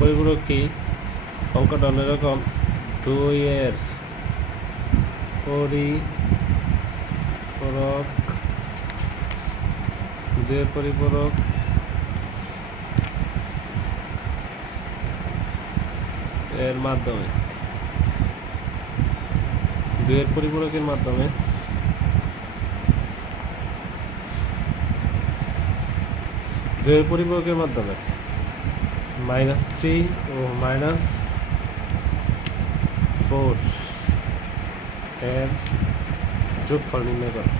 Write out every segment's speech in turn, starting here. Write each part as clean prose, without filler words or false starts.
পরিপূরক কি? অঙ্কটা হলো এরকম, 2-এর পরিপূরক 2-এর পরিপূরক এর মাধ্যমে 2-এর পরিপূরকের মাধ্যমে -3 ও -4 এর যোগফল নির্ণয় করো।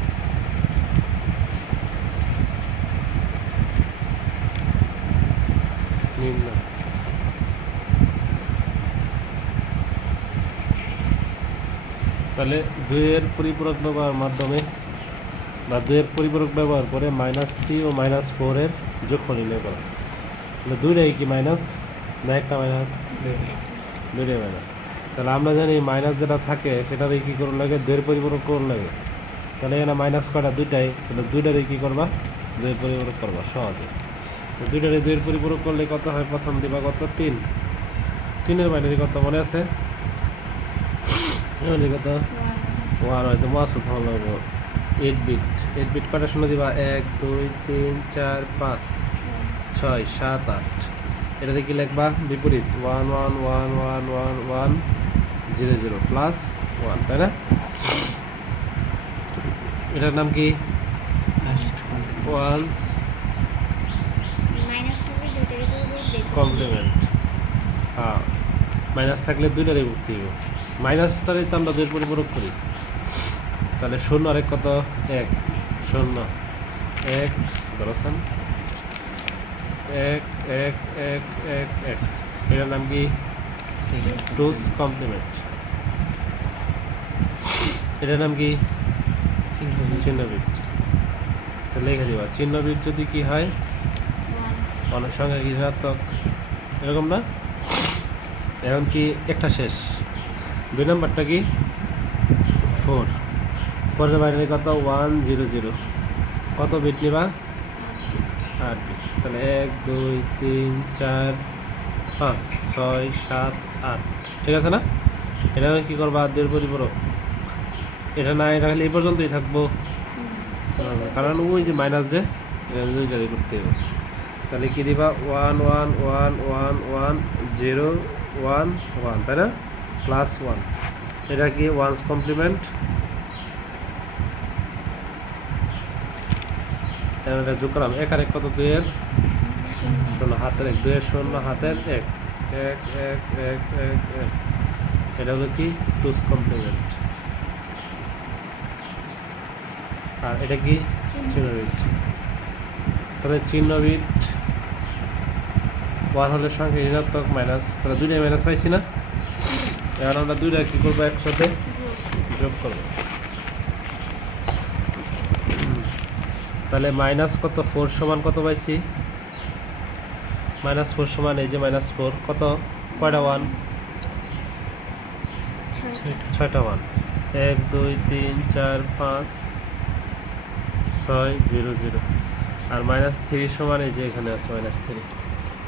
তাহলে 2-এর পরিপূরক ব্যবহার মাধ্যমে বা 2-এর পরিপূরক ব্যবহার করে -3 ও -4 এর যোগফল নির্ণয় করো। তাহলে দুইটাই কি মাইনাস না একটা মাইনাস? দুইটাই মাইনাস। তাহলে আমরা জানি মাইনাস যেটা থাকে সেটারই কী করুন লাগে? 2-এর পরিপূরক করুন লাগে। তাহলে এখানে মাইনাস কয়টা? দুইটাই। তাহলে দুইটারই কী করবা? 2-এর পরিপূরক করবা সহজে। তো দুইটারই 2-এর পরিপূরক করলে কত হয়? প্রথম দিবা কত? 3। 3-এর বাইনারি কত মনে আছে? কত? 1 হয়তো মাসুদ হলো 8 বিট। 8 বিট কয়টা শূন্য দিবা? 1 2 3 4 5 6 7 8। এটাতে কি লিখবা? বিপরীত 1 1 1 1 1 1 0 0 প্লাস 1, তাই না? এটার নাম কি? One complement. হ্যাঁ, মাইনাস থাকলে দুইটারই ভুক্তি হবে। মাইনাসটারই তো আমরা 2-এর পরিপূরক করি। তাহলে 0 আর 1 কত? 1 0 1 ধরছেন 1 1 1 1 1। এটার নাম কি? টুস কমপ্লিমেন্ট। এটার নাম কি? চিহ্নবিট। তাহলে লিখে দিবা চিহ্নবিট যদি কি হয়? অনেক সংখ্যা কি ঋণাত্মক, এরকম না? এখন কি একটা শেষ, 2 নাম্বারটা কি? 4। পরের বাইরে কত? 1 0 0। কত বিট নিবা? 8 বিট। তাহলে 1 2 3 4 5 6 7 8, ঠিক আছে না? এটা কি করবা? 2-এর পরিপূরক। এটা না, এটা খালি এই পর্যন্তই থাকবো, কারণ ওই যে মাইনাস যে দুই জায়গায় করতে হবে। তাহলে কি দিবা? 1 1 1 1 1 0 1 1, তাই না? প্লাস 1। এটা কি? One's complement. এটা যোগ করলাম 1 আর 1 কত? 2-এর 0 হাতের 1, 2-এর 0 হাতের 1 1 1 1 1 1। এটা হলো কি? টুস কমপ্লিমেন্ট। আর এটা কি? চিহ্নবিট। তাহলে চিহ্নবিট 1 হলে সংখ্যা ঋণাত্মক মাইনাস, তাহলে দুইটাই মাইনাস পাইছি না? এখন আমরা দুইটা কী করবো? একসাথে যোগ করবো। তাহলে মাইনাস কত? 4 সমান কত পাইছি? -4 সমান এই যে -4 কত? কয়টা 1? 6টা 1। 1 2 3 4 5 6 0 0। আর -3 সমান এই যে এখানে আছে -3।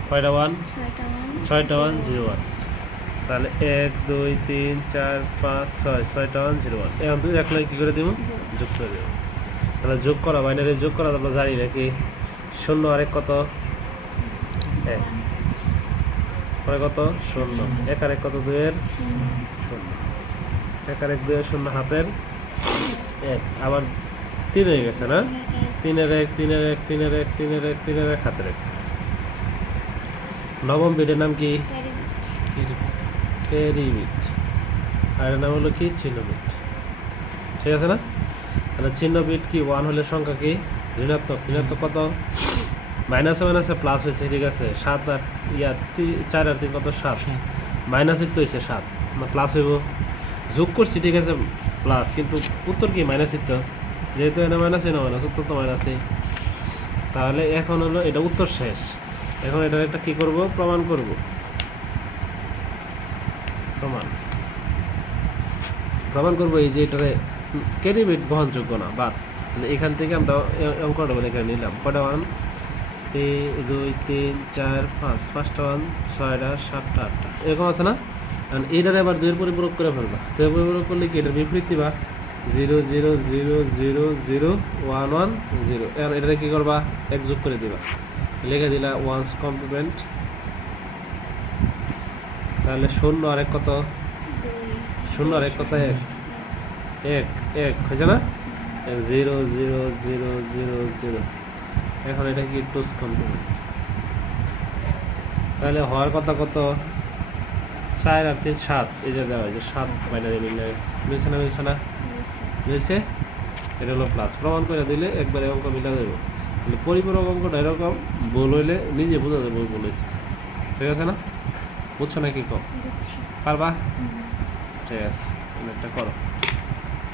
কয়টা 1? 6টা 1 0 1। তাহলে 1 2 3 4 5 6 6টা 1 0 1। এখন তুই একলাই কী করে দিব? যোগ করে দেব। তাহলে যোগ করা, বাইনারি যোগ করা আমরা জানি নাকি? 0 আর 1 কত? 1। পরে কত? 0 1 আর 1 কত? 2-এর 0 1 আর 1 2-এর 0 হাতের 1। আবার 3 হয়ে গেছে না? 3 এর 1 3 এর 1 3 এর 1 3 এর 1 3 এর 1 হাতের 1। নবম বিটের নাম কি? Carry bit. আর এর নাম হলো কি? চিহ্নবিট। ঠিক আছে না? তাহলে চিহ্নবিট কি? 1 হলে সংখ্যা কি? ঋণাত্মক। ঋণাত্মক কত? মাইনাসে মাইনাসে প্লাস হয়েছে, ঠিক আছে? 7 আর 4 আর 3 কত? 7। মাইনাসের তো হয়েছে 7, না প্লাস হইব? যোগ করছি, ঠিক আছে, প্লাস, কিন্তু উত্তর কি? মাইনাসের তো, যেহেতু এনে মাইনাস এনে মাইনাস, উত্তর তো মাইনাসই। তাহলে এখন হলো এটা উত্তর শেষ। এখন এটার একটা কী করব? প্রমাণ করব। প্রমাণ করবো এই যে এটারে ক্যারি বিট গ্রহণযোগ্য না, বাদ। তাহলে এখান থেকে আমরা অঙ্কটা বলে এখানে নিলাম কয়টা 1? 2 3 4 5 5টা 1 6টা 7টা 8টা এরকম আছে না? কারণ এইটারে আবার 2 এর পরিপূরক করে ফেলবা। 2 এর পরিপূরক করলে কি এটার বিপরীত দিবা 0 0 0 0 0 1 1 0। এবার এটারে কি করবা 1 যোগ করে দিবা, লিখে দিলা ওয়ান্স কমপ্লিমেন্ট। তাহলে 0 আর 1 কত? 0 আর 1 কত? 1 1 1 হয়েছে না? 0 0 0 0 0। এখন এটা কি টুস কমপ্লিমেন্ট। তাহলে হওয়ার কথা কত? 4 আর 3 7। এই যে দেওয়া হয়েছে 7 বাইনারি মিলে গেছে। মিলছে না? মিলছে না? মিলছে। এটা হলো প্লাস। প্রমাণ করে দিলে একবারে অঙ্ক মিলা দেবো। তাহলে পরিপূরক অঙ্কটা এরকম ভুল হইলে নিজে বোঝা যাবে ভুল হয়েছে। ঠিক আছে না? বুঝছো নাকি? কম পারবা? ঠিক আছে, একটা করো।